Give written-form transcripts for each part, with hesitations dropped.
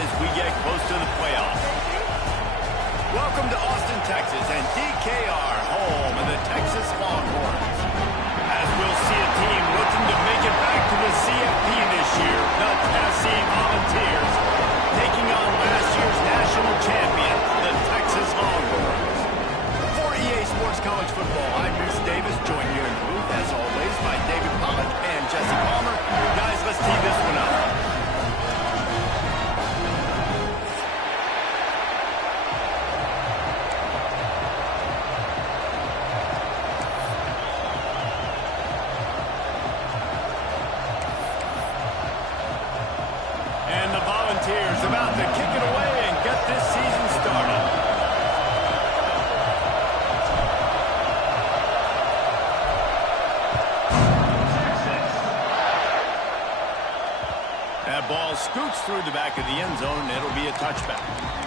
as we get close to the playoffs. Welcome to Austin, Texas, and DKR, home of the Texas Longhorns. As we'll see a team looking to make it back to the CFP this year, the Tennessee Volunteers, taking on last year's national champion, the Texas Longhorns. For EA Sports College Football, I'm Bruce Davis, joined here in the booth, as always, by David Pollack and Jesse Palmer. Guys, let's tee this one up. And the Volunteers about to kick it away and get this season started. That ball scoots through the back of the end zone, and it'll be a touchback.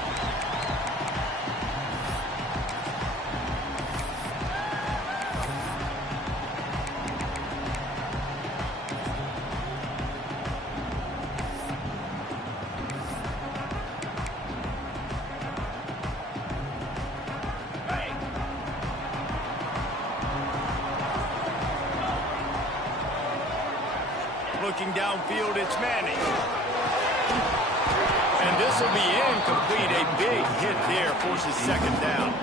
Looking downfield, it's Manning. And this will be incomplete. A big hit there forces second down.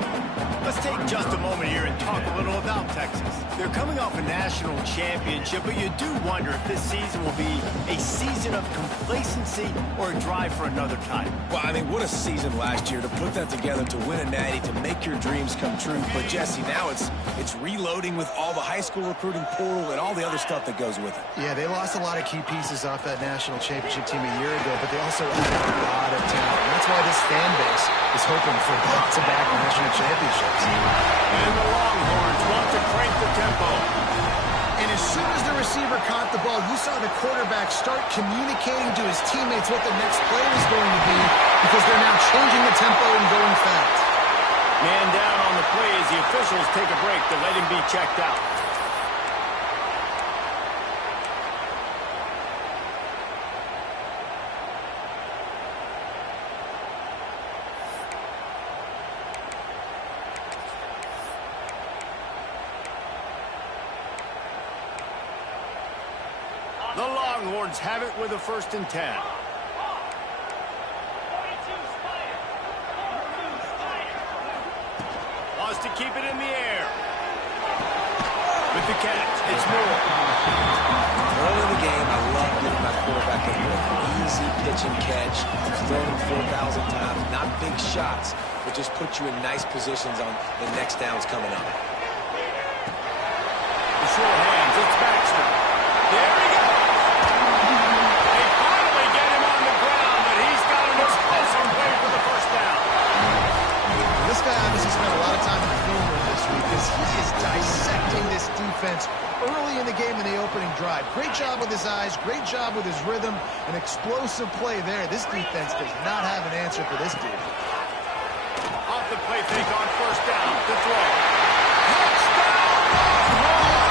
Let's take just a moment here and talk a little about Texas. They're coming off a national championship, but you do wonder if this season will be a season of complacency or a drive for another title. Well, I mean, what a season last year to put that together, to win a natty, to make your dreams come true. But, Jesse, now it's reloading with all the high school recruiting portal and all the other stuff that goes with it. Yeah, they lost a lot of key pieces off that national championship team a year ago, but they also added a lot of talent. And that's why this fan base is hoping for back-to-back national championships. And the Longhorns want to crank the tempo. And as soon as the receiver caught the ball, you saw the quarterback start communicating to his teammates what the next play was going to be, because they're now changing the tempo and going fast. Man down on the play as the officials take a break to let him be checked out. The Longhorns have it with a 1st and 10. Wants to keep it in the air. With the catch, it's Moore. Early in the game, I love giving my quarterback a easy pitch and catch. Throw him 4,000 times. Not big shots, but just put you in nice positions on the next downs coming up. The short hands, it's Baxter. There he goes. They finally get him on the ground, but he's got an explosive play for the 1st down. This guy obviously spent a lot of time in the film room this week, because he is dissecting this defense early in the game in the opening drive. Great job with his eyes, great job with his rhythm, an explosive play there. This defense does not have an answer for this dude. Off the play fake on 1st down to throw. Touchdown, Longhorn!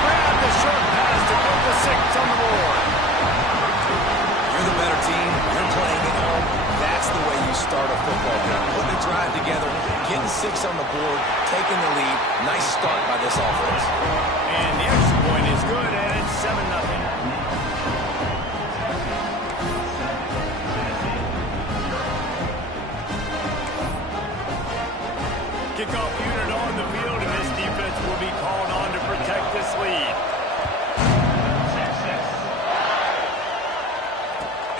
Grab the short pass to put the 6 on the board. You're the better team. You're playing at home. That's the way you start a football game. Putting a drive together, getting 6 on the board, taking the lead. Nice start by this offense. And the extra point is good, and it's 7-0. Kickoff unit on the field, and this defense will be called on to protect this lead.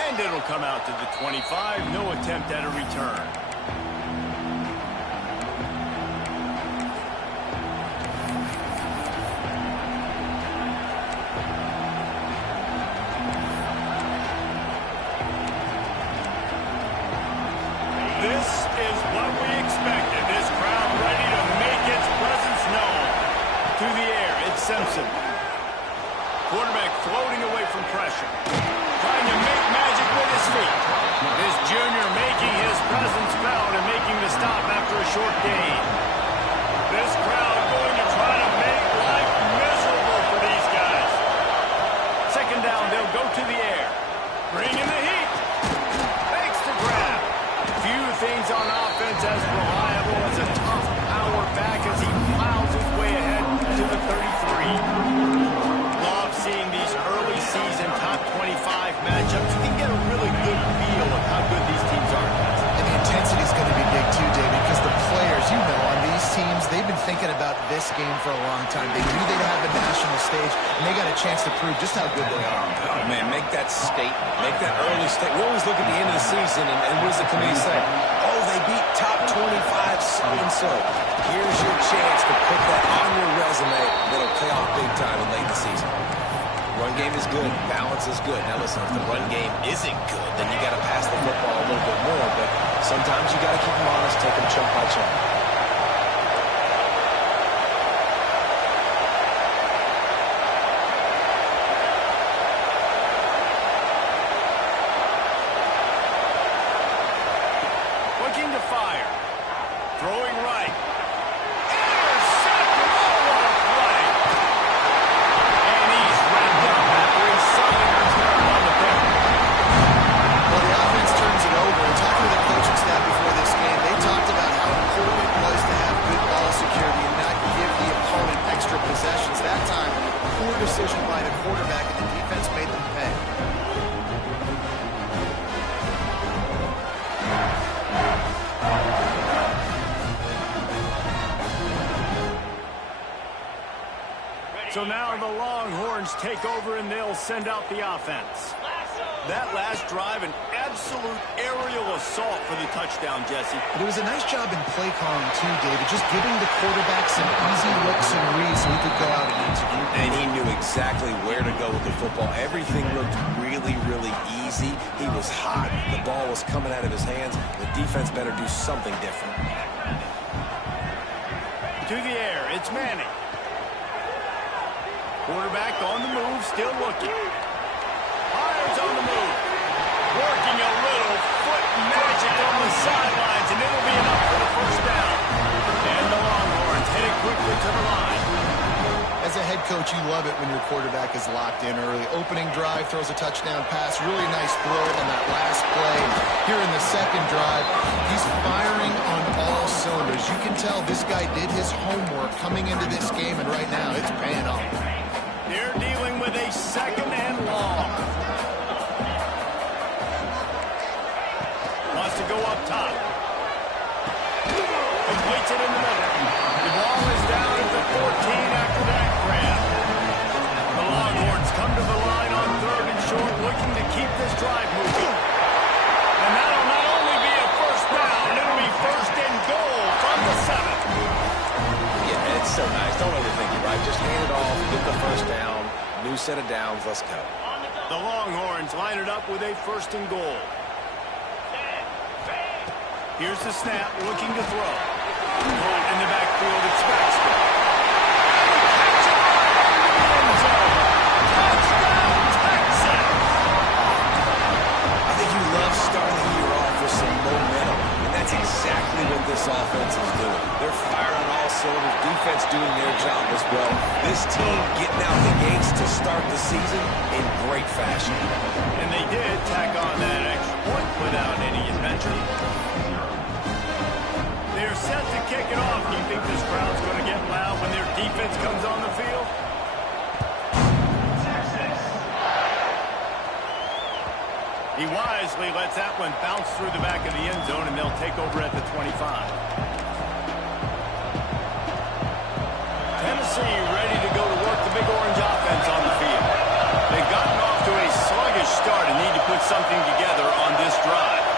And it'll come out to the 25. No attempt at a return. This is what we expected. This crowd ready to make its presence known. To the air, it's Simpson. Quarterback floating away from pressure. Trying to make magic with his feet. This junior making his presence felt and making the stop after a short gain. This crowd going to try to make life miserable for these guys. 2nd down, they'll go to the air. Bringing the heat. Fakes the just as reliable as a tough power back as he plows his way ahead to the 33. Love seeing these early season top 25 matchups. You can get a really good feel of how good these teams are. And the intensity is going to be big too, David, because the players, you know, on these teams, they've been thinking about this game for a long time. They knew they'd have the national stage, and they got a chance to prove just how good they are. Oh, man, make that statement. Make that early statement. We always look at the end of the season, and what does the committee say? Oh, they beat top 25 so-and-so. Here's your chance to put that on your resume that'll pay off big time in late in the season. Run game is good. Balance is good. Now, listen, if the run game isn't good, then you got to pass the football a little bit more, but sometimes you got to keep them honest, take them chunk by chunk. Looking to fire. Throwing right. Intercepted. Oh, what a play. And he's wrapped up after a solid return on the pick. Well, the offense turns it over. And talking to the coaching staff before this game, they talked about how important it was to have good ball security and not give the opponent extra possessions. That time, poor decision by the quarterback, and the defense made them pay. So now the Longhorns take over and they'll send out the offense. That last drive, an absolute aerial assault for the touchdown, Jesse. But it was a nice job in play calling too, David, just giving the quarterback some easy looks and reads so he could go out and execute. And he knew exactly where to go with the football. Everything looked really, really easy. He was hot. The ball was coming out of his hands. The defense better do something different. To the air, it's Manning. Quarterback on the move, still looking. Fires on the move. Working a little foot magic on the sidelines, and it'll be enough for the first down. And the Longhorns headed quickly to the line. As a head coach, you love it when your quarterback is locked in early. Opening drive, throws a touchdown pass. Really nice throw on that last play. Here in the second drive, he's firing on all cylinders. You can tell this guy did his homework coming into this game, and right now it's paying off. They're dealing with a second and long. Wants to go up top. Completes it in the middle. The ball is down at the 14 after that grab. The Longhorns come to the line on third and short, looking to keep this drive moving. And that'll not only be a first down, it'll be first and goal from the 7. Yeah, it's so nice. Don't overthink it, right? Just hand it off, get the first down. New set of downs. Let's go. The Longhorns line it up with a first and goal. Here's the snap, looking to throw. Holt in the backfield, expects it. Catch it right in the end zone. Touchdown, Texas! I think you love starting the year off with some momentum, and that's exactly what this offense is doing. They're firing on all cylinders, defense doing their job as well. This team getting out the gates to start the season in great fashion. And they did tack on that extra point without any adventure. They're set to kick it off. Do you think this crowd's going to get loud when their defense comes on the field? He wisely lets that one bounce through the back of the end zone, and they'll take over at the 25. Tennessee ready to go to work the Big Orange offense on the field. They've gotten off to a sluggish start and need to put something together on this drive.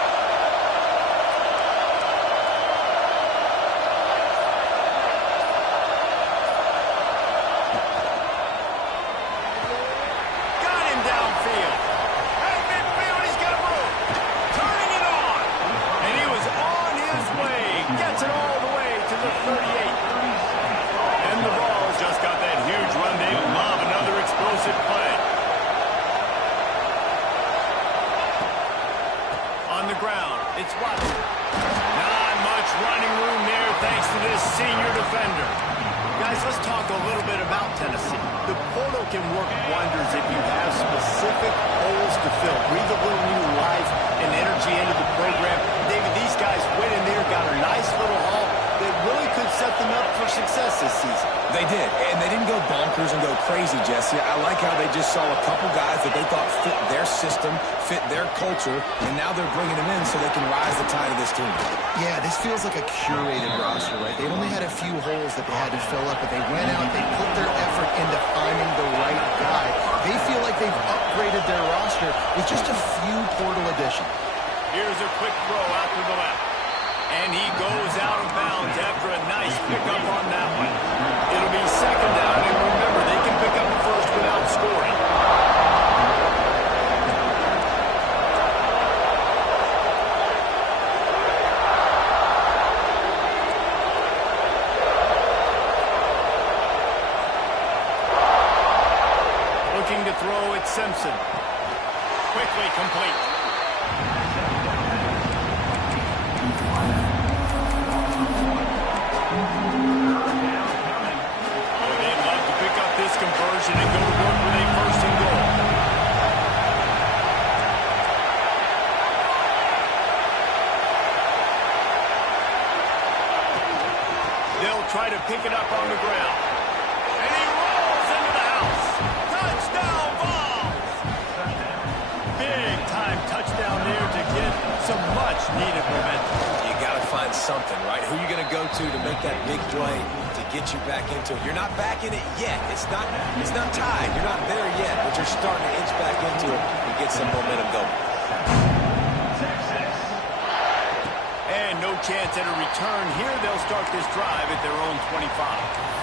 It's Watson. Not much running room there thanks to this senior defender. Guys, let's talk a little bit about Tennessee. The portal can work wonders if you have specific holes to fill. Breathe a little new life and energy into the program. David, these guys went in there, got a nice success this season. They did, and they didn't go bonkers and go crazy, Jesse. I like how they just saw a couple guys that they thought fit their system, fit their culture, and now they're bringing them in so they can rise the tide of this team. Yeah, this feels like a curated roster, right? They only had a few holes that they had to fill up, but they went out, they put their effort into finding the right guy. They feel like they've upgraded their roster with just a few portal additions. Here's a quick throw out to the left. And he goes out of bounds after a nice pickup on that one. It'll be second down, and remember, they can pick up the first without scoring. Looking to throw at Simpson. Quickly complete. Conversion and go to work with a first and goal. They'll try to pick it up on the ground. And he rolls into the house. Touchdown Vols! Big time touchdown there to get some much needed momentum. You got to find something, right? Who are you going to go to make that big play to get you back into it? You're not back in it yet. It's not tied. You're not there yet, but you're starting to inch back into it and get some momentum going. And no chance at a return here. They'll start this drive at their own 25.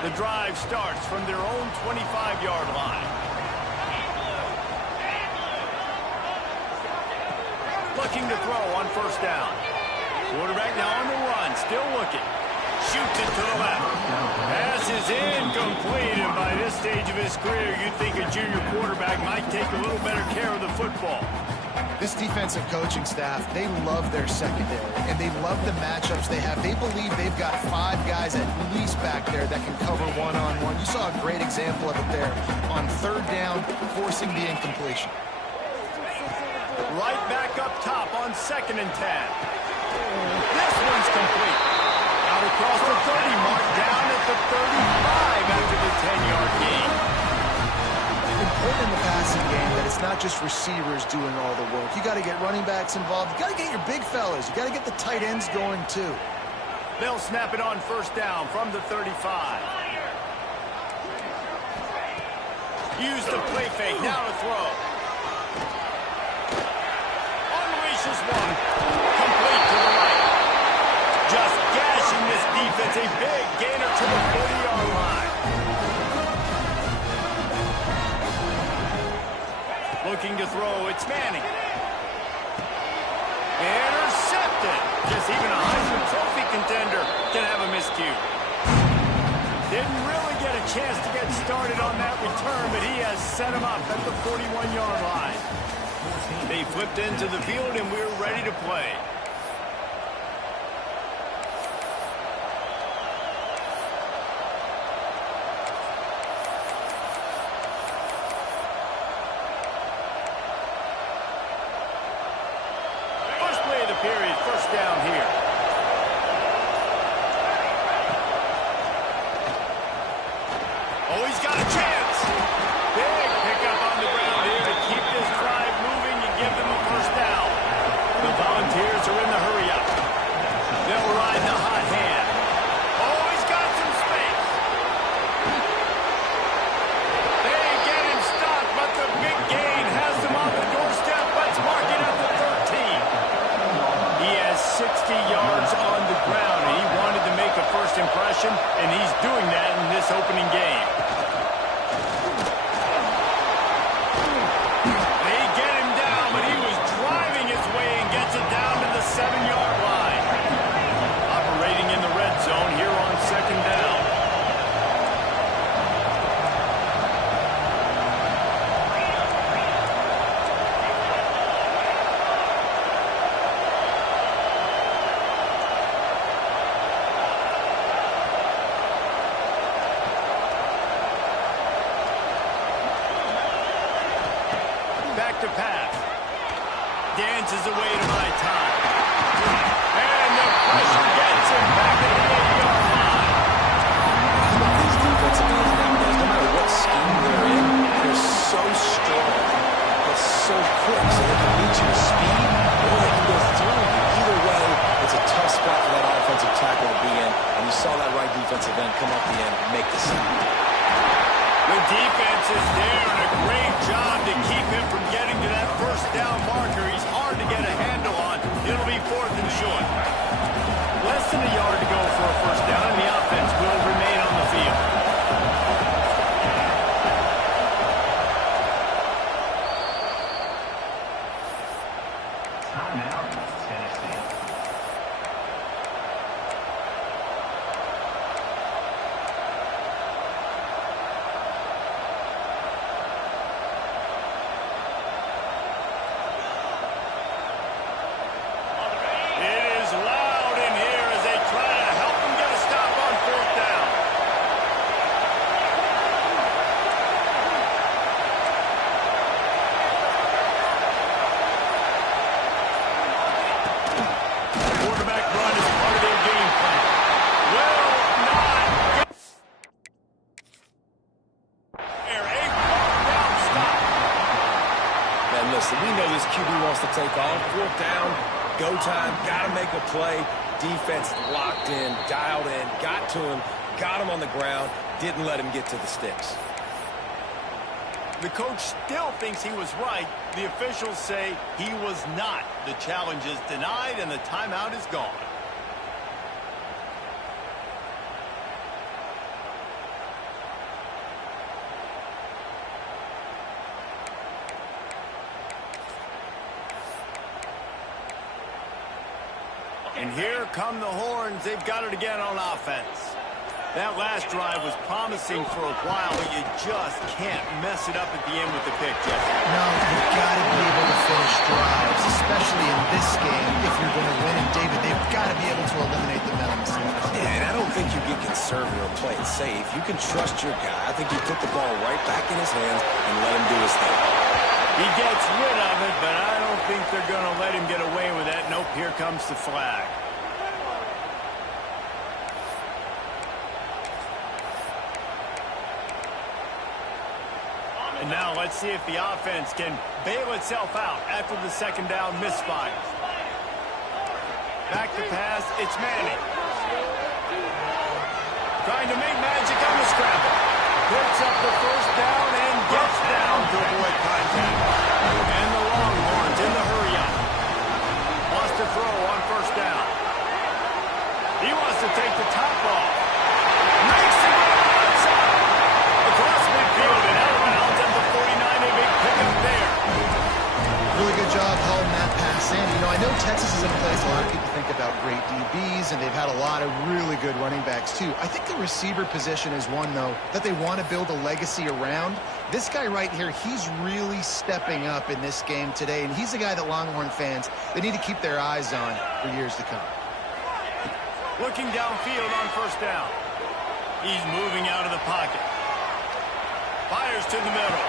The drive starts from their own 25-yard line. Looking to throw on first down. Quarterback now on the run, still looking. Shoots it to the left. Pass is incomplete, and by this stage of his career, you'd think a junior quarterback might take a little better care of the football. This defensive coaching staff, they love their secondary, and they love the matchups they have. They believe they've got 5 guys at least back there that can cover one-on-one. You saw a great example of it there on third down, forcing the incompletion. Right back up top on 2nd and 10. This one's complete. Out across the 30 mark, down at the 35 after the 10-yard gain. Important in the passing game that it's not just receivers doing all the work. You got to get running backs involved. You got to get your big fellas. You got to get the tight ends going too. They'll snap it on first down from the 35. Use the play fake. Now to throw. Unleashes one. Complete to the right. Just gashing this defense. A big gainer to the 40-yard line. Looking to throw, it's Manning. Intercepted. Just even a Heisman Trophy contender can have a miscue. Didn't really get a chance to get started on that return, but he has set him up at the 41-yard line. They flipped into the field, and we're ready to play. Period. First down here. Oh, he's got a chance. Big pickup on the ground here to keep this drive moving and give them a first down. The Volunteers are in the hurry-up. They'll ride the hot hand. Oh, he's got some space. They get him stopped, but the big gain has them on the doorstep. Let's mark it at the 13. He has 60 yards on the ground, and he wanted to make a first impression, and he's doing that in this opening game. They get him down, but he was driving his way and gets it down to the 7-yard line. Operating in the red zone here on second down. back to pass. Dances away to buy time. And the pressure gets him back at the 8-yard line. These defensive ends nowadays, no matter what scheme they're in, they're so strong, but so quick, so they can beat you with speed, or they can go through you. Either way, it's a tough spot for that offensive tackle to be in, and you saw that right defensive end come off the end and make the sack. The defense is there, and a great job to keep him from getting to that first down marker. He's hard to get a handle on. It'll be 4th and short. Less than a yard to go for a first down, and the offense will remain on the field. We know this QB wants to take off. 4th down, go time, got to make a play. Defense locked in, dialed in, got to him, got him on the ground, didn't let him get to the sticks. The coach still thinks he was right. The officials say he was not. The challenge is denied, and the timeout is gone. And here come the horns. They've got it again on offense. That last drive was promising for a while, but you just can't mess it up at the end with the pick, Jeff. No, you've got to be able to finish drives, especially in this game. If you're going to win, and David, they've got to be able to eliminate the mental mistakes. Yeah, and I don't think you get conservative or play it safe. You can trust your guy. I think you put the ball right back in his hands and let him do his thing. He gets rid of it, but I don't think they're going to let him get away with that. Nope, here comes the flag. And now let's see if the offense can bail itself out after the second down misfire. Back to pass, it's Manning. Trying to make magic on the scramble. Picks up the first down and gets down to avoid contact. And the Longhorns in the hurry-up. Wants to throw on first down. He wants to take the top off. Makes the run outside. Across midfield and out of bounds at the 49. A big pickup there. Really good job hauling that pass in. You know, I know Texas is in a place a lot of people think about great DBs, and they've had a lot of really good running backs, too. I think the receiver position is one, though, that they want to build a legacy around. This guy right here, he's really stepping up in this game today, and he's the guy that Longhorn fans, they need to keep their eyes on for years to come. Looking downfield on first down. He's moving out of the pocket. Fires to the middle.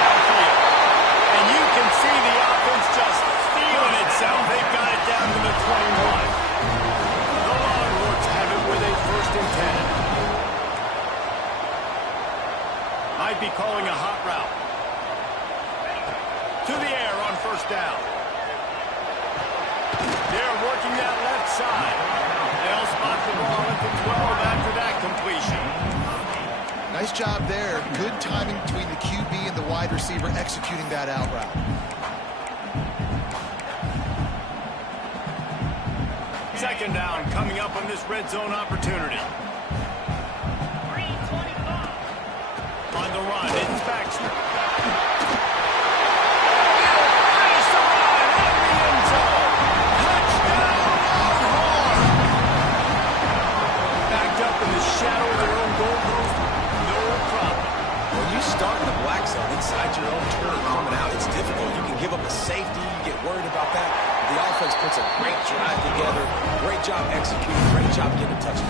Downfield. And you can see the offense just feeling itself. They've got it down to the 21. The Longhorns have it with a 1st and 10. Might be calling a hot route. To the air on first down. They're working that left side. They'll spot the ball at the 12 after that completion. Nice job there. Good timing between the QB and the wide receiver executing that out route. Second down coming up on this red zone opportunity. On the run, it's Baxter. Finish the run in the end zone. Touchdown, Longhorns. Backed up in the shadow of their own goal post. No problem. When you start in the black zone inside your own turn coming out, it's difficult. You can give up a safety. You get worried about that. The offense puts a great drive together. Great job executing. Great job getting a touchdown.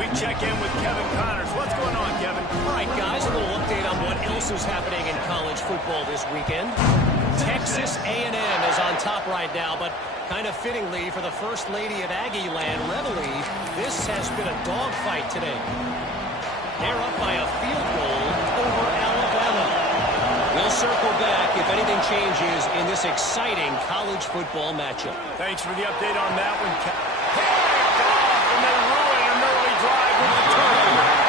We check in with Kevin Connors. What's going on, Kevin? All right, guys, a little update on what else is happening in college football this weekend? Texas A&M is on top right now, but kind of fittingly for the First Lady of Aggie Land, Reveille, this has been a dogfight today. They're up by a field goal over Alabama. We'll circle back if anything changes in this exciting college football matchup. Thanks for the update on that one. Picked off, and they ruin an early drive with the turnover.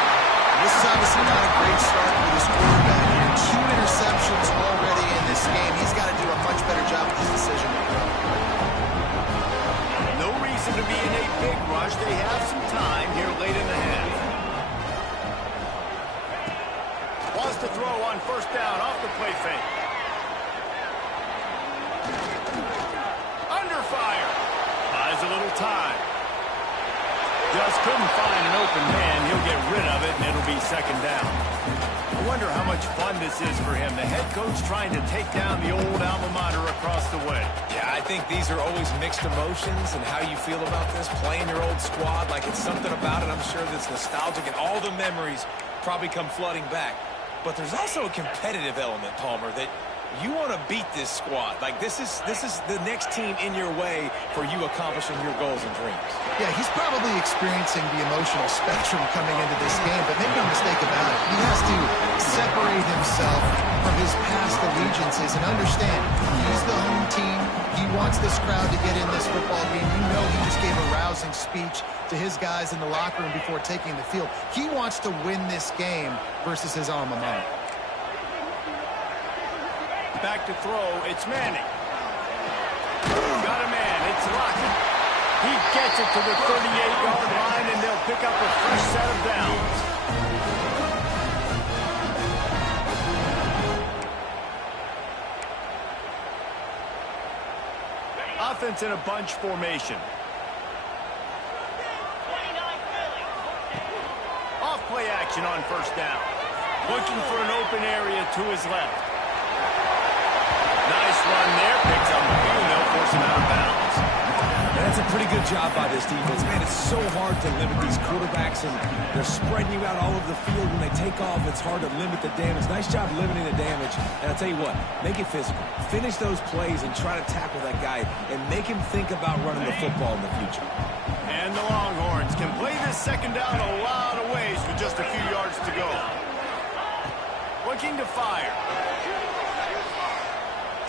This is obviously not a great start for this quarterback here. 2 interceptions already in this game. He's got to do a much better job with his decision making. No reason to be in a big rush. They have some time here late in the half. Wants to throw on first down off the play fake. Under fire. Buys a little time. Just couldn't find an open man. He'll get rid of it, and it'll be second down. I wonder how much fun this is for him. The head coach trying to take down the old alma mater across the way. Yeah, I think these are always mixed emotions and how you feel about this. Playing your old squad, like it's something about it. I'm sure that's nostalgic, and all the memories probably come flooding back. But there's also a competitive element, Palmer, that you want to beat this squad. Like, this is the next team in your way for you accomplishing your goals and dreams. Yeah, he's probably experiencing the emotional spectrum coming into this game, but make no mistake about it. He has to separate himself from his past allegiances and understand he's the home team. He wants this crowd to get in this football game. You know he just gave a rousing speech to his guys in the locker room before taking the field. He wants to win this game versus his alma mater. Back to throw, it's Manning. Got a man, it's Lockett. He gets it to the 38-yard line, and they'll pick up a fresh set of downs. Offense in a bunch formation. Off play action on first down. Looking for an open area to his left. Nice run there, picks up the field, they'll force him out of bounds. That's a pretty good job by this defense. Man, it's so hard to limit these quarterbacks, and they're spreading you out all over the field. When they take off, it's hard to limit the damage. Nice job limiting the damage. And I'll tell you what, make it physical. Finish those plays and try to tackle that guy and make him think about running the football in the future. And the Longhorns can play this second down a lot of ways with just a few yards to go. Looking to fire.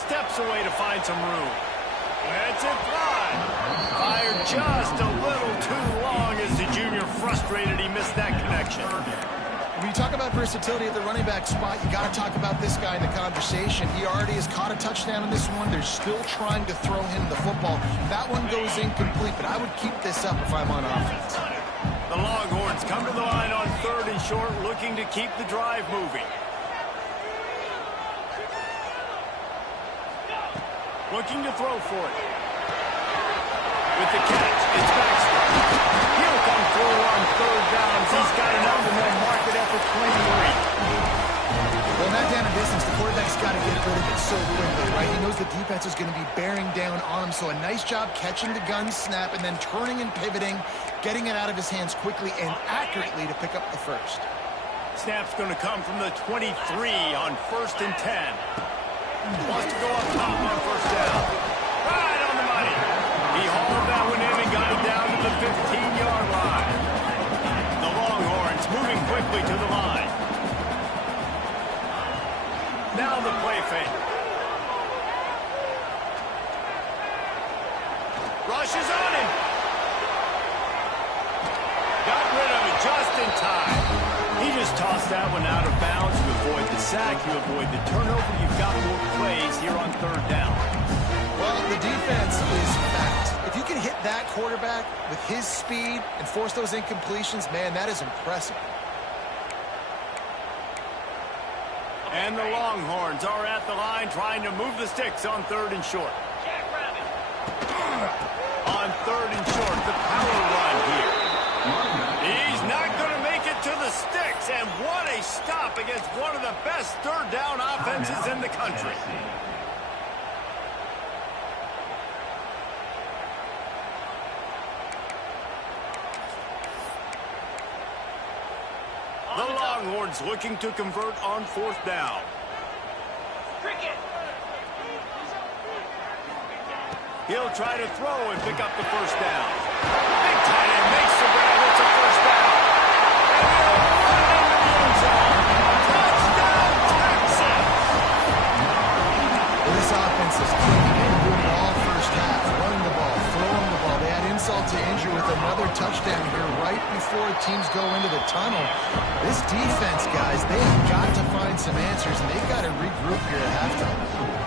Steps away to find some room. That's it, fly. Fired just a little too long as the junior frustrated he missed that connection. When you talk about versatility at the running back spot, you got to talk about this guy in the conversation. He already has caught a touchdown in this one. They're still trying to throw him the football. That one goes incomplete, but I would keep this up if I'm on offense. The Longhorns come to the line on third and short, looking to keep the drive moving. Looking to throw for it. With the catch, it's Baxter. He'll come through on third downs. He's got enough and they'll mark it at the 23. Well, in that down and distance, the quarterback's got to get rid of it so quickly, right? He knows the defense is going to be bearing down on him, so a nice job catching the gun snap and then turning and pivoting, getting it out of his hands quickly and accurately to pick up the first. Snap's going to come from the 23 on 1st and 10. Wants to go up top on first down. Right on the money. He hauled that one in and got it down to the 15-yard line. The Longhorns moving quickly to the line. Now the play fake. Rushes on him. Got rid of it just in time. He just tossed that one out of bounds. You avoid the sack, you avoid the turnover. You've got more plays here on third down. Well, the defense is fact. If you can hit that quarterback with his speed and force those incompletions, man, that is impressive. And the Longhorns are at the line trying to move the sticks on third and short. On third and short, the power run here. He's not going to make it to the sticks, and what a stop against one of the best third down offenses in the country. The Longhorns looking to convert on 4th down. He'll try to throw and pick up the 1st down. Big tight end makes the grab. It's a 1st down. And he'll run into the end zone. Touchdown, Texas! Well, this offense is clicking. They were doing it all first half. Running the ball, throwing the ball. They had insult to injury with another touchdown here right before teams go into the tunnel. This defense, guys, they have got to find some answers, and they've got to regroup here at halftime.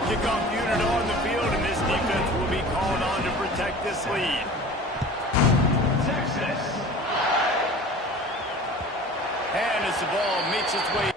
Kickoff unit on the field, and this defense will be called on to protect this lead. Texas. And as the ball makes its way.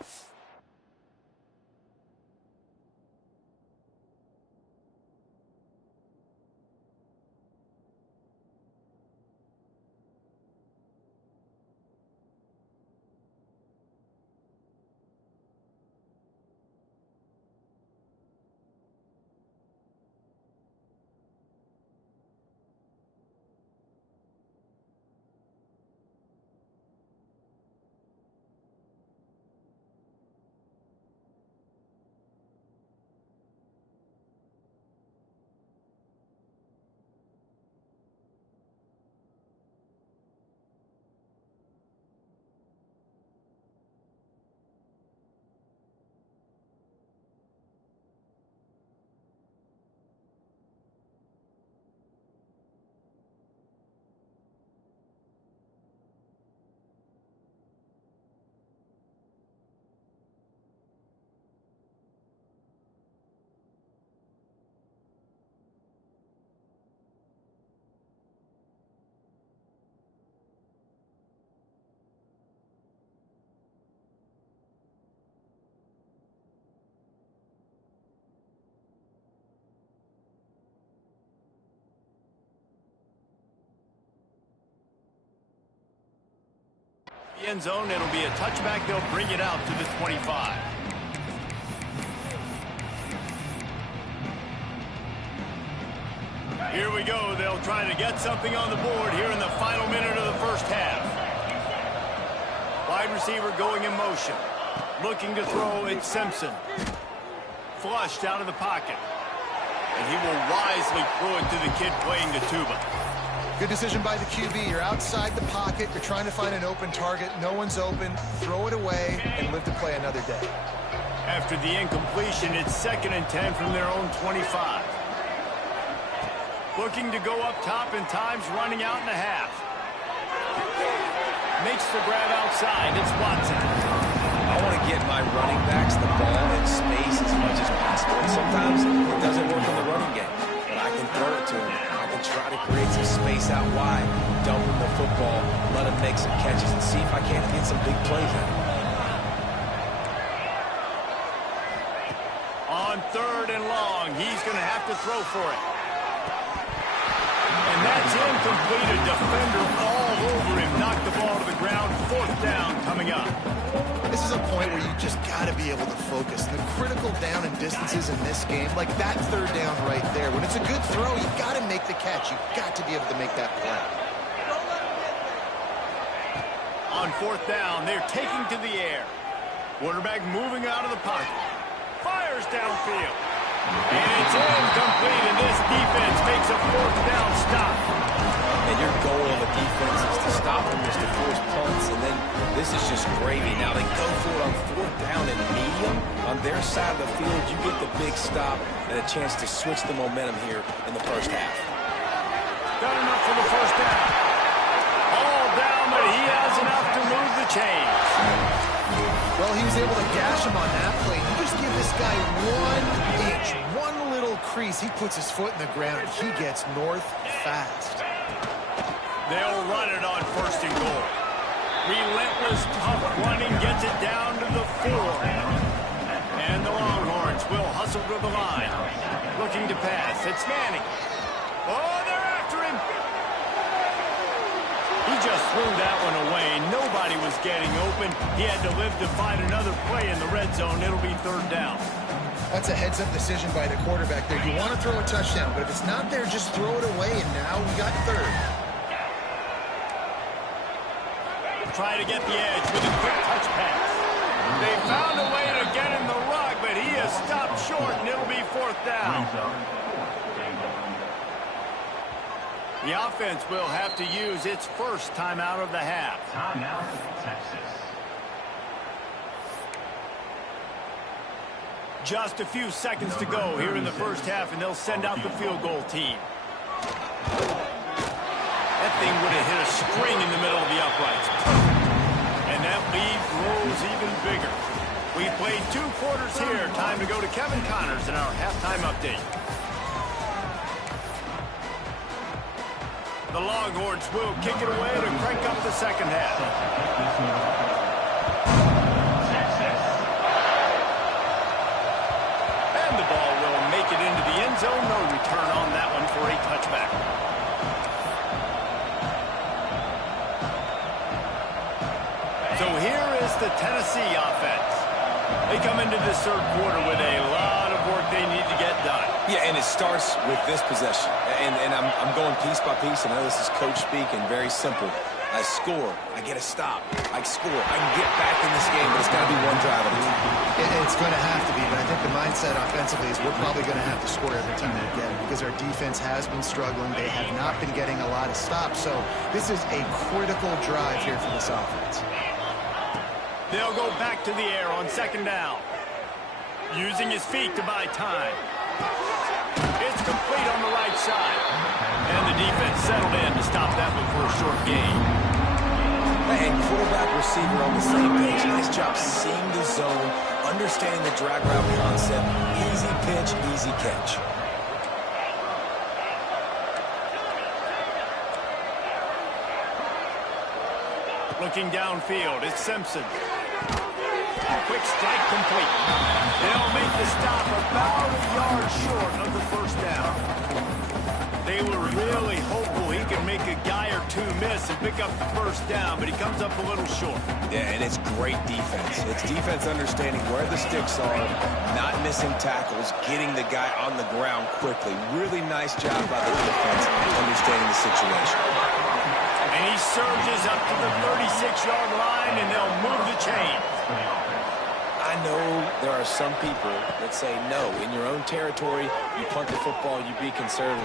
The end zone, it'll be a touchback. They'll bring it out to the 25. Here we go. They'll try to get something on the board here in the final minute of the first half. Wide receiver going in motion. Looking to throw, it's Simpson. Flushed out of the pocket. And he will wisely throw it to the kid playing the tuba. Good decision by the QB. You're outside the pocket. You're trying to find an open target. No one's open. Throw it away and live to play another day. After the incompletion, it's 2nd and 10 from their own 25. Looking to go up top, and time's running out in a half. Makes the grab outside. It's Watson. I want to get my running backs the ball in space as much as possible. And sometimes it doesn't work in the running game, but I can throw it to him. I can try to create some space out wide, dump him the football, let him make some catches, and see if I can't get some big plays out of him. On 3rd and long, he's going to have to throw for it. And that's incomplete. A defender all over him. Knocked the ball to the ground. 4th down coming up. This is a point where you just got to be able to focus. The critical down and distances in this game, like that 3rd down right there. When it's a good throw, you got to make the catch. You got to be able to make that play. On 4th down, they're taking to the air. Quarterback moving out of the pocket. Fires downfield. And it's incomplete, and this defense makes a 4th down stop. And your goal of a defense is to stop them, is to force punts, and then this is just gravy. Now they go for it on 4th down and medium. On their side of the field, you get the big stop and a chance to switch the momentum here in the first half. Got enough for the 1st down. All down, but he has enough to move the chains. Well, he was able to gash him on that play. You just give this guy 1 inch, one little crease. He puts his foot in the ground, and he gets north fast. They'll run it on 1st and goal. Relentless, tough running gets it down to the 4. And the Longhorns will hustle to the line. Looking to pass. It's Manning. Oh, they're after him. He just threw that one away. Nobody was getting open. He had to live to find another play in the red zone. It'll be 3rd down. That's a heads-up decision by the quarterback there. You want to throw a touchdown, but if it's not there, just throw it away, and now we got 3rd. Try to get the edge with a quick touch pass. They found a way to get in the rug, but he has stopped short, and it'll be 4th down. The offense will have to use its first timeout of the half. Timeout, Texas. Just a few seconds to go here in the first half, and they'll send out the field goal team. That thing would have hit a string in the middle of the uprights. And that lead grows even bigger. We've played 2 quarters here. Time to go to Kevin Connors in our halftime update. The Longhorns will kick it away to crank up the second half. And the ball will make it into the end zone. No return on that one for a touchback. So here is the Tennessee offense. They come into this 3rd quarter with a lot of work they need to get done. Yeah, and it starts with this possession. And I'm going piece by piece. I know this is coach speak and very simple. I score. I get a stop. I score. I can get back in this game, but it's got to be one drive at a time. It's going to have to be, but I think the mindset offensively is we're probably going to have to score every time we get it because our defense has been struggling. They have not been getting a lot of stops. So this is a critical drive here for this offense. They'll go back to the air on 2nd down. Using his feet to buy time. It's complete on the right side. And the defense settled in to stop that one for a short gain. And quarterback receiver on the same page. Nice job seeing the zone, understanding the drag route concept. Easy pitch, easy catch. Looking downfield, it's Simpson. Quick strike complete. They'll make the stop about a yard short of the 1st down. They were really hopeful he could make a guy or 2 miss and pick up the 1st down, but he comes up a little short. Yeah, and it's great defense. It's defense understanding where the sticks are, not missing tackles, getting the guy on the ground quickly. Really nice job by the defense understanding the situation. And he surges up to the 36-yard line, and they'll move the chain. I know there are some people that say, no, in your own territory, you punt the football, you be conservative.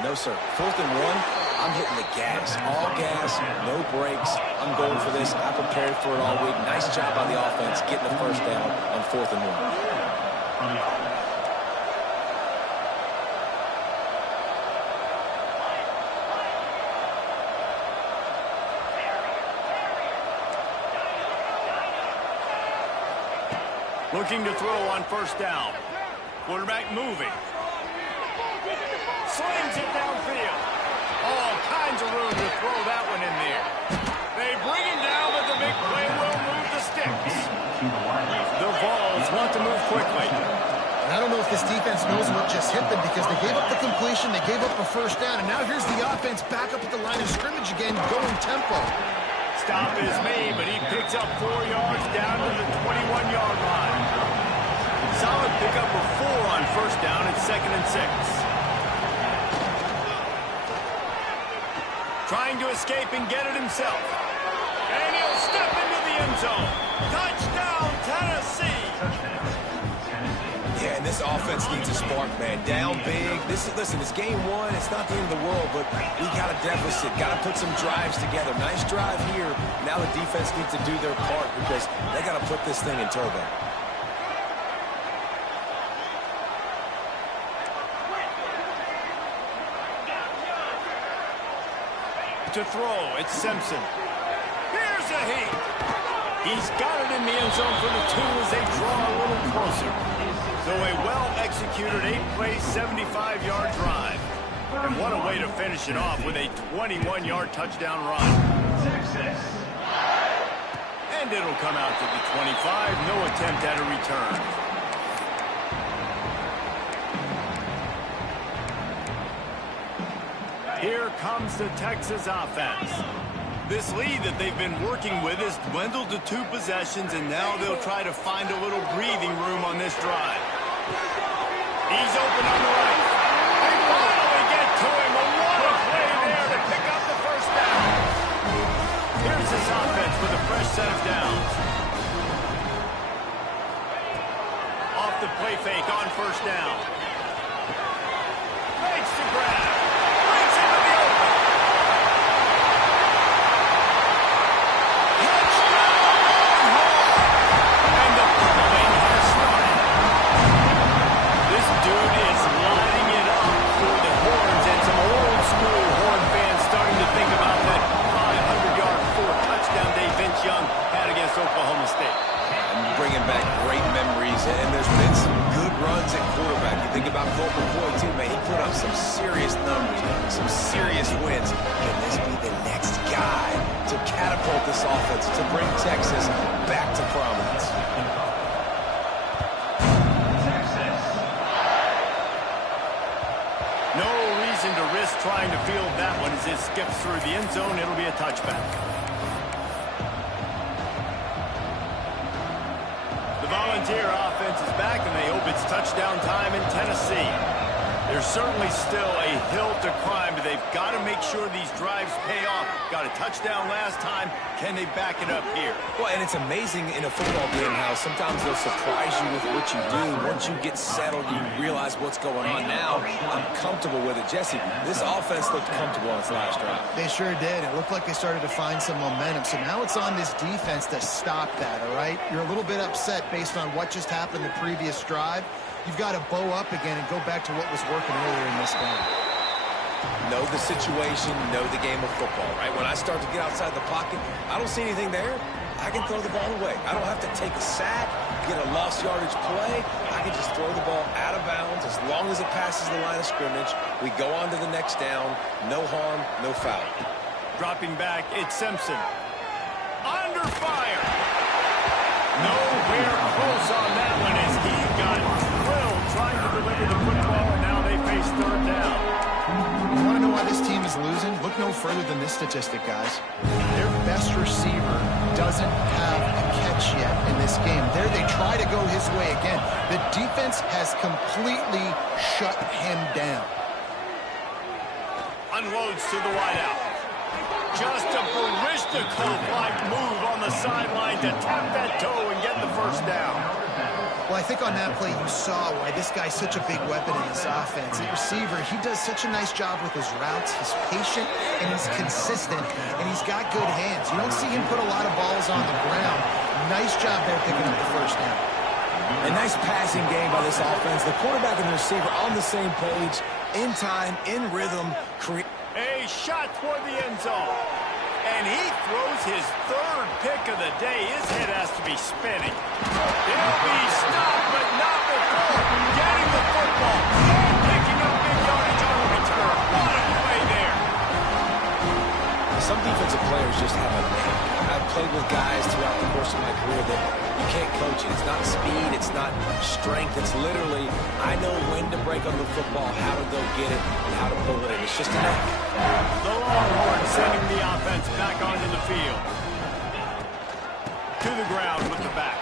No, sir. 4th and 1, I'm hitting the gas. All gas, no brakes. I'm going for this. I prepared for it all week. Nice job by the offense getting the 1st down on 4th and 1. Looking to throw on 1st down. Quarterback moving. Slings it downfield. All kinds of room to throw that one in there. They bring him down, but the big play will move the sticks. The Vols want to move quickly. And I don't know if this defense knows what just hit them because they gave up the completion, they gave up a 1st down, and now here's the offense back up at the line of scrimmage again, going tempo. Stop is made, but he picks up 4 yards down to the 21-yard line. Solid pickup of 4 on 1st down at 2nd and 6. Trying to escape and get it himself. And he'll step into the end zone. Touchdown, Tennessee! Yeah, and this offense needs a spark, man. Down big. Listen, it's game 1. It's not the end of the world, but we got a deficit. Got to put some drives together. Nice drive here. Now the defense needs to do their part because they got to put this thing in turbo. To throw, it's Simpson. Here's a heat. He's got it in the end zone for the 2 as they draw a little closer. So a well-executed 8-play, 75-yard drive. And what a way to finish it off with a 21-yard touchdown run. And it'll come out to the 25. No attempt at a return. Here comes the Texas offense. This lead that they've been working with has dwindled to 2 possessions, and now they'll try to find a little breathing room on this drive. He's open on the right. They finally get to him. What a play there to pick up the 1st down. Here's this offense with a fresh set of downs. the play fake on first down. Makes the grab. Brings into the open. Touchdown, Longhorns! And the pulling has started. This dude is lighting it up for the Horns, and some old-school Horn fans starting to think about that 500-yard, 4-touchdown day Vince Young had against Oklahoma State. And bringing back great memories, and there's been some good runs at quarterback. You think about Colt McCoy, too, man. He put up some serious numbers, some serious wins. Can this be the next guy to catapult this offense, to bring Texas back to prominence? No reason to risk trying to field that one as it skips through the end zone. It'll be a touchback. The Volunteer offense is back, and they hope it's touchdown time in Tennessee. There's certainly still a hill to climb, but they've got to make sure these drives pay off. Got a touchdown last time. Can they back it up here? Well, and it's amazing in a football game how sometimes they'll surprise you with what you do. Once you get settled, you realize what's going on. Now, I'm comfortable with it. Jesse, this offense looked comfortable on its last drive. They sure did. It looked like they started to find some momentum. So now it's on this defense to stop that, all right? You're a little bit upset based on what just happened the previous drive. You've got to bow up again and go back to what was working earlier in this game. Know the situation, know the game of football, right? When I start to get outside the pocket, I don't see anything there. I can throw the ball away. I don't have to take a sack, get a lost yardage play. I can just throw the ball out of bounds as long as it passes the line of scrimmage. We go on to the next down. No harm, no foul. Dropping back, it's Simpson. Under fire. Nowhere close on that one as he got thrilled trying to deliver the football, and now they face third down. You want to know why this team is losing? Look no further than this statistic, guys. Their best receiver doesn't have a catch yet in this game. There they try to go his way again. The defense has completely shut him down. Unloads to the wideout. Just a Barishnikov-like move on the sideline to tap that toe and get the first down. Well, I think on that play you saw why this guy's such a big weapon in this offense. The receiver, he does such a nice job with his routes. He's patient and he's consistent, and he's got good hands. You don't see him put a lot of balls on the ground. Nice job there picking up the first down. A nice passing game by this offense. The quarterback and the receiver on the same page, in time, in rhythm. A shot toward the end zone. And he throws his third pick of the day. His head has to be spinning. He'll be stopped, but not before getting the football and picking up big yardage on the return. What a play there. Some defensive players just have a knack. I've played with guys throughout the course of my career that you can't coach it. It's not speed, it's not strength. It's literally, I know when to break on the football, how to go get it, and how to pull it in. It's just a knack. The Longhorns sending the offense back onto the field. To the ground with the back.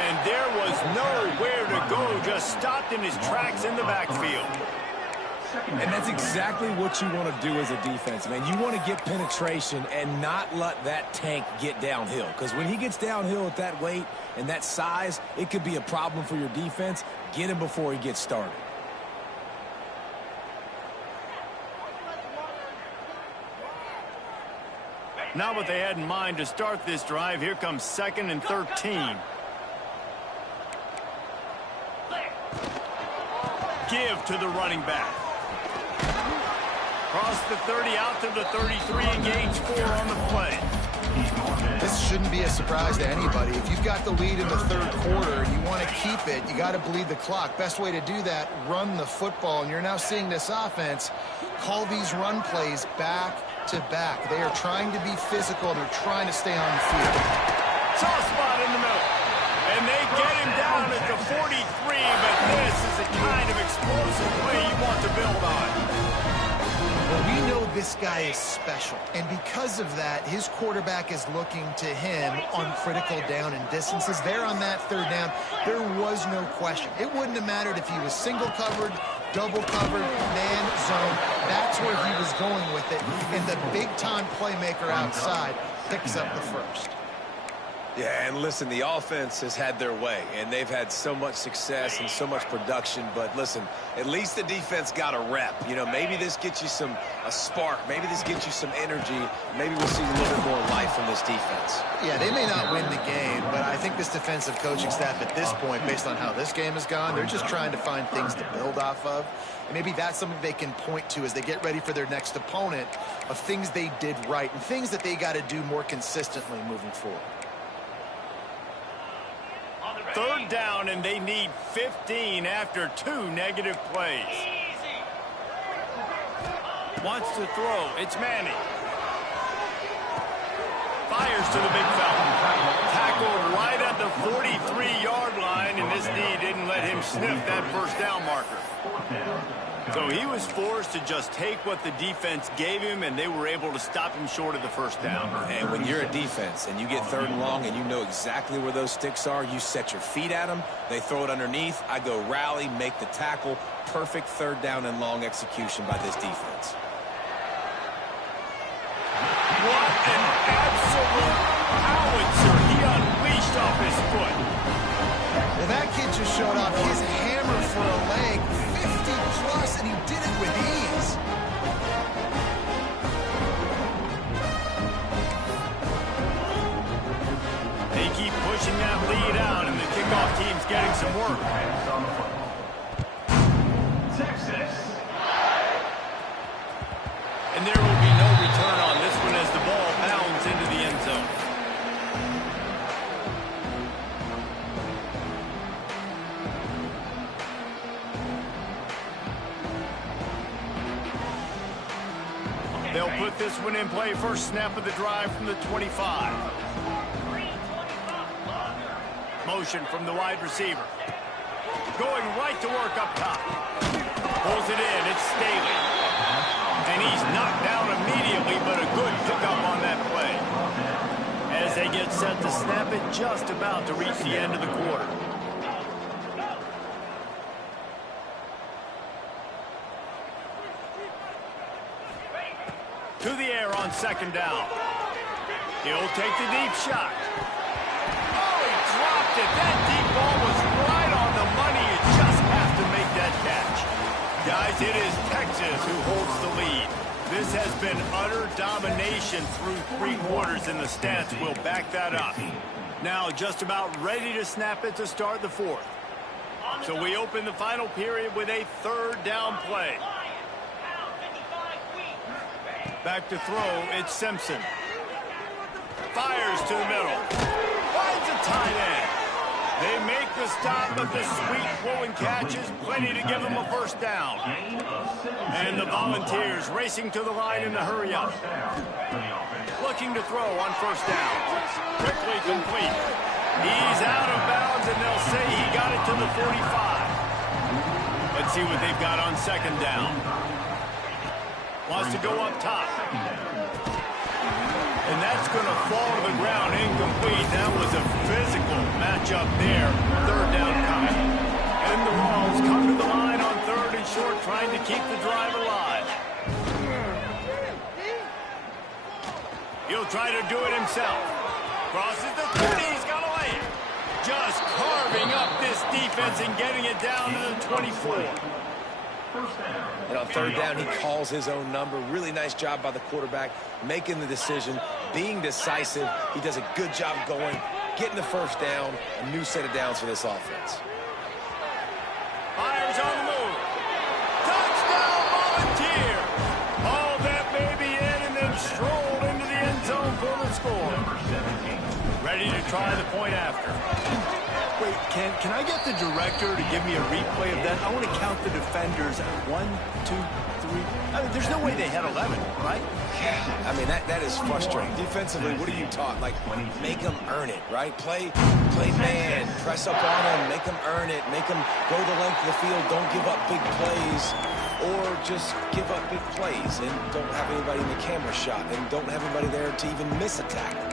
And there was nowhere to go, just stopped in his tracks in the backfield. And that's exactly what you want to do as a defense, man. You want to get penetration and not let that tank get downhill. Because when he gets downhill at that weight and that size, it could be a problem for your defense. Get him before he gets started. Now what they had in mind to start this drive, here comes 2nd and 13. Give to the running back. Across the 30, out to the 33, engage 4 on the play. This shouldn't be a surprise to anybody. If you've got the lead in the third quarter and you want to keep it, you got to bleed the clock. Best way to do that, run the football. And you're now seeing this offense call these run plays back to back. They are trying to be physical. They're trying to stay on the field. Soft spot in the middle. And they get him down at the 43, but this is the kind of explosive play you want to build on. Well, we know this guy is special, and because of that, his quarterback is looking to him on critical down and distances. There on that third down, there was no question. It wouldn't have mattered if he was single covered, double covered, man zone. That's where he was going with it, and the big-time playmaker outside picks up the first. Yeah, and listen, the offense has had their way, and they've had so much success and so much production. But listen, at least the defense got a rep. You know, maybe this gets you a spark. Maybe this gets you some energy. Maybe we'll see a little bit more life from this defense. Yeah, they may not win the game, but I think this defensive coaching staff at this point, based on how this game has gone, they're just trying to find things to build off of. And maybe that's something they can point to as they get ready for their next opponent, of things they did right and things that they got to do more consistently moving forward. Third down, and they need 15 after 2 negative plays. Wants to throw. It's Manning. Fires to the big fella. Tackled right at the 43-yard line, and this D didn't let him sniff that first down marker. So he was forced to just take what the defense gave him, and they were able to stop him short of the first down. And when you're a defense and you get 3rd and long and you know exactly where those sticks are, you set your feet at them, they throw it underneath, I go rally, make the tackle. Perfect 3rd down and long execution by this defense. What an absolute howitzer he unleashed off his foot. Well, that kid just showed off his hammer for a leg, 50+, and he did it with ease. They keep pushing that lead out, and the kickoff team's getting some work. Texas. And there will be no return on this one as the ball bounds into the end zone. They'll put this one in play. First snap of the drive from the 25. Motion from the wide receiver. Going right to work up top. Pulls it in. It's Staley. And he's knocked down immediately, but a good pickup on that play. As they get set to snap it, just about to reach the end of the quarter. To the air on 2nd down. He'll take the deep shot. Oh, he dropped it. That deep ball was right on the money. You just have to make that catch. Guys, it is Texas who holds the lead. This has been utter domination through 3 quarters, and the stats will back that up. Now just about ready to snap it to start the 4th. So we open the final period with a 3rd down play. Back to throw, it's Simpson. Fires to the middle. Finds a tight end. They make the stop, but the sweet flowing catch is plenty to give them a first down. And the Volunteers racing to the line in the hurry up. Looking to throw on first down. Quickly complete. He's out of bounds, and they'll say he got it to the 45. Let's see what they've got on 2nd down. Wants to go up top. And that's going to fall to the ground incomplete. That was a physical matchup there. 3rd down coming. And the Vols come to the line on 3rd and short, trying to keep the drive alive. He'll try to do it himself. Crosses the 30. He's got to lay it. Just carving up this defense and getting it down to the 24. And on 3rd down, he calls his own number. Really nice job by the quarterback, making the decision, being decisive. He does a good job going, getting the first down. A new set of downs for this offense. Fires on the move. Touchdown, Volunteer. Haul that baby in and then stroll into the end zone for the score. Ready to try the point after. Wait, can I get the director to give me a replay of that? I want to count the defenders at 1, 2, 3. I mean, there's no way they had 11, right? Yeah, I mean, that is frustrating. Defensively, what are you taught? Like, make them earn it, right? Play man, press up on them, make them earn it, make them go the length of the field, don't give up big plays, or just give up big plays and don't have anybody in the camera shot and don't have anybody there to even miss a tackle.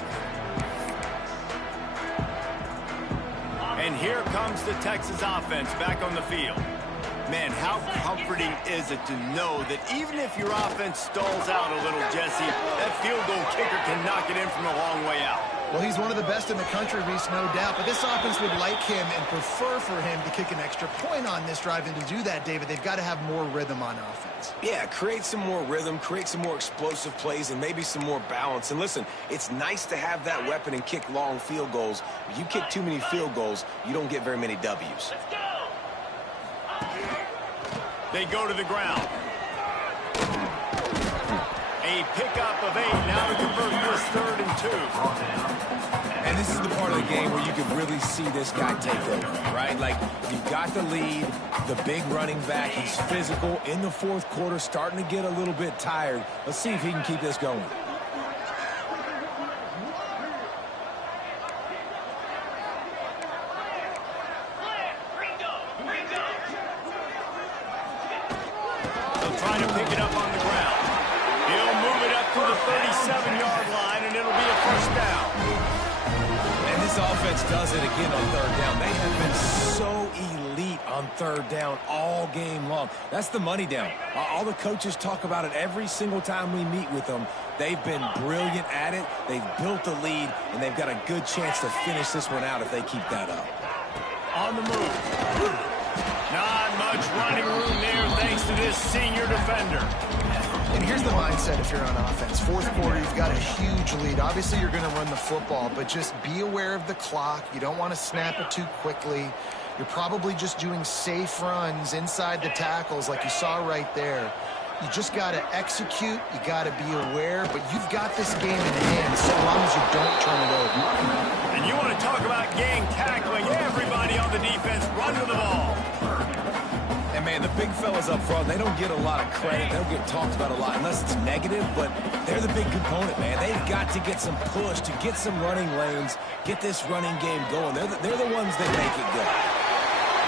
And here comes the Texas offense back on the field. Man, how comforting is it to know that even if your offense stalls out a little, Jesse, that field goal kicker can knock it in from a long way out. Well, he's one of the best in the country, Reese, no doubt. But this offense would like him and prefer for him to kick an extra point on this drive. And to do that, David, they've got to have more rhythm on offense. Yeah, create some more rhythm, create some more explosive plays, and maybe some more balance. And listen, it's nice to have that weapon and kick long field goals. If you kick too many field goals, you don't get very many W's. They go to the ground. A pickup of 8 now to convert this 3rd and 2. And this is the part of the game where you can really see this guy take over, right? Like, you've got the lead, the big running back. He's physical in the 4th quarter, starting to get a little bit tired. Let's see if he can keep this going. They'll try to pick it up on the ground. He'll move it up to the 37-yard line, and it'll be a first down. And this offense does it again on 3rd down. They have been so elite on 3rd down all game long. That's the money down. All the coaches talk about it every single time we meet with them. They've been brilliant at it. They've built the lead, and they've got a good chance to finish this one out if they keep that up. On the move. Not much running room there thanks to this senior defender. And here's the mindset if you're on offense. 4th quarter, you've got a huge lead. Obviously, you're going to run the football, but just be aware of the clock. You don't want to snap it too quickly. You're probably just doing safe runs inside the tackles like you saw right there. You just got to execute. You got to be aware, but you've got this game in hand so long as you don't turn it over. And you want to talk about gang tackling. Everybody on the defense run to the ball. And, man, the big fellas up front, they don't get a lot of credit. They don't get talked about a lot unless it's negative, but they're the big component, man. They've got to get some push, to get some running lanes, get this running game going. They're the ones that make it go.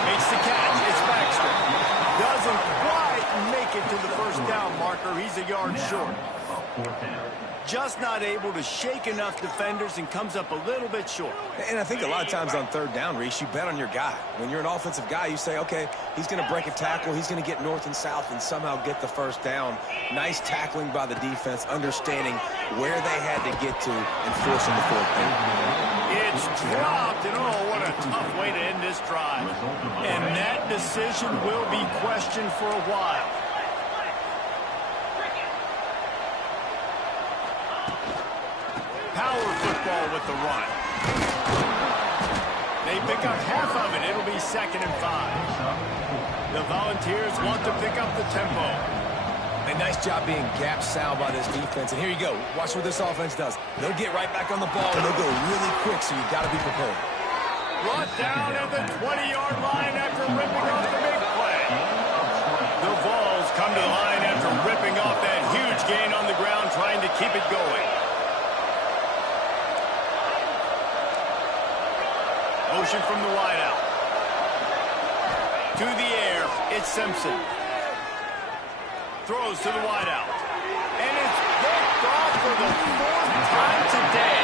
Makes the catch. It's Baxter. Doesn't quite make it to the first down marker. He's a yard short. Just not able to shake enough defenders and comes up a little bit short. And I think a lot of times on 3rd down, Reese, you bet on your guy. When you're an offensive guy, you say, okay, he's going to break a tackle, he's going to get north and south and somehow get the first down. Nice tackling by the defense, understanding where they had to get to and forcing the 4th down. It's dropped, and oh, what a tough way to end this drive. And that decision will be questioned for a while. Power football with the run. They pick up half of it. It'll be 2nd and 5. The Volunteers want to pick up the tempo. A nice job being gap sound by this defense. And here you go. Watch what this offense does. They'll get right back on the ball, and they'll go really quick, so you've got to be prepared. Brought down at the 20-yard line after ripping off the big play. The Vols come to the line after ripping off that huge gain on the ground, trying to keep it going. Motion from the wideout. To the air, it's Simpson. Throws to the wideout. And it's picked off for the 4th time today.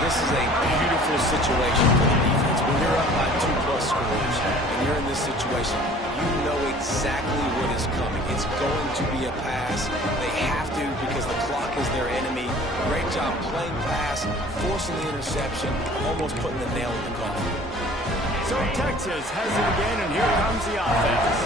This is a beautiful situation for the defense. When you're up by 2+ scores and you're in this situation, you know exactly what is coming. It's going to be a pass. They have to because the clock is their enemy. Great job playing pass, forcing the interception, almost putting the nail in the coffin. So Texas has it again, and here comes the offense.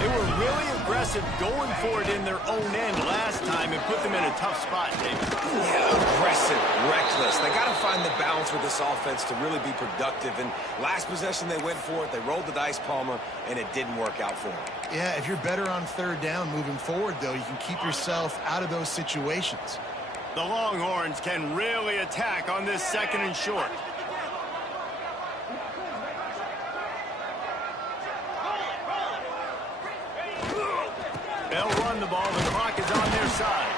They were really aggressive going for it in their own end last time and put them in a tough spot, David. Yeah, aggressive, reckless. They got to find the balance with this offense to really be productive. And last possession, they went for it. They rolled the dice, Palmer, and it didn't work out for them. Yeah, if you're better on 3rd down moving forward, though, you can keep yourself out of those situations. The Longhorns can really attack on this 2nd and short. They'll run the ball. The clock is on their side.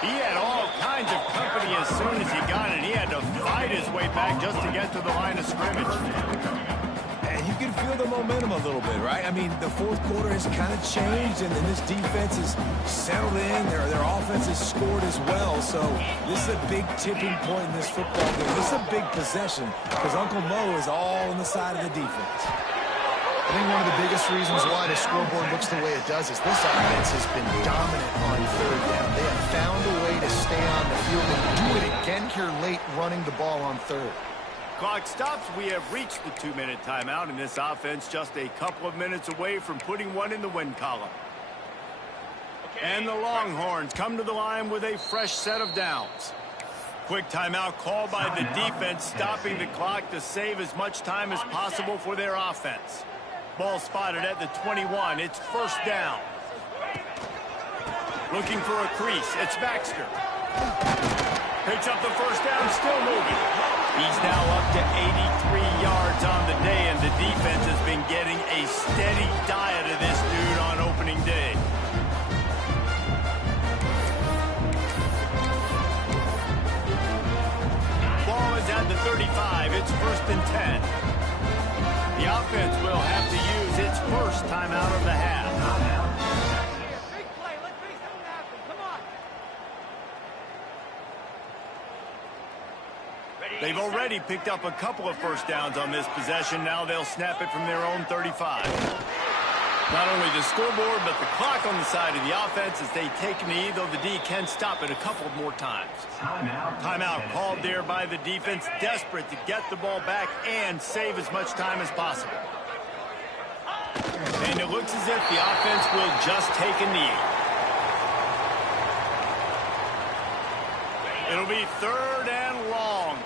He had all kinds of company as soon as he got it. He had to fight his way back just to get to the line of scrimmage. And you can feel the momentum a little bit, right? I mean, the 4th quarter has kind of changed, and then this defense is settled in. Their offense has scored as well. So this is a big tipping point in this football game. This is a big possession because Uncle Mo is all on the side of the defense. I think one of the biggest reasons why the scoreboard looks the way it does is this offense has been dominant on third down. They have found a way to stay on the field and do it again here late running the ball on third. Clock stops. We have reached the 2-minute timeout, and this offense just a couple of minutes away from putting one in the win column. And the Longhorns come to the line with a fresh set of downs. Quick timeout called by the defense, stopping the clock to save as much time as possible for their offense. Ball spotted at the 21. It's first down. Looking for a crease. It's Baxter. Picks up the first down, still moving. He's now up to 83 yards on the day, and the defense has been getting a steady diet of this dude on opening day. Ball is at the 35. It's first and 10. The offense will have to use its first timeout of the half. Big play. Let's make something happen. Come on. They've already picked up a couple of first downs on this possession. Now they'll snap it from their own 35. Not only the scoreboard, but the clock on the side of the offense as they take a knee, though the D can stop it a couple more times. Timeout called there by the defense, desperate to get the ball back and save as much time as possible. And it looks as if the offense will just take a knee. It'll be third and long.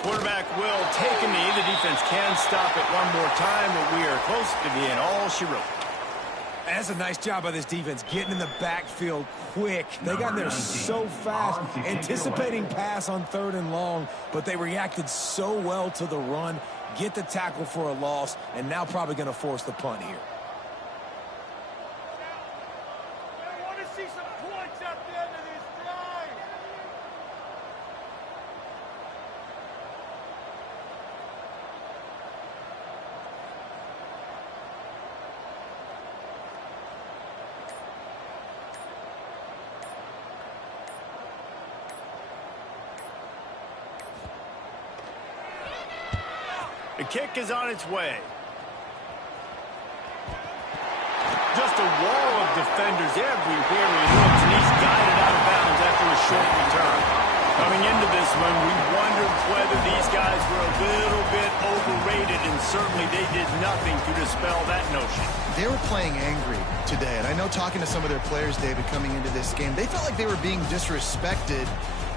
Quarterback will take a knee. The defense can stop it one more time, but we are close to being all she wrote. That's a nice job by this defense, getting in the backfield quick. They got there so fast, anticipating pass on third and long, but they reacted so well to the run, get the tackle for a loss, and now probably going to force the punt here. I want to see some points at the end of this drive. The kick is on its way. Just a wall of defenders everywhere he looks, and he's guided out of bounds after a short return. Coming into this one, we wondered whether these guys were a little bit overrated, and certainly they did nothing to dispel that notion. They were playing angry today, and I know talking to some of their players, David, coming into this game, they felt like they were being disrespected.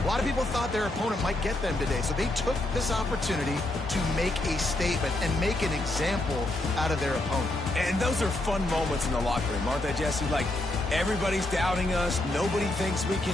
A lot of people thought their opponent might get them today, so they took this opportunity to make a statement and make an example out of their opponent. And those are fun moments in the locker room, aren't they, Jesse? Like, everybody's doubting us. Nobody thinks we can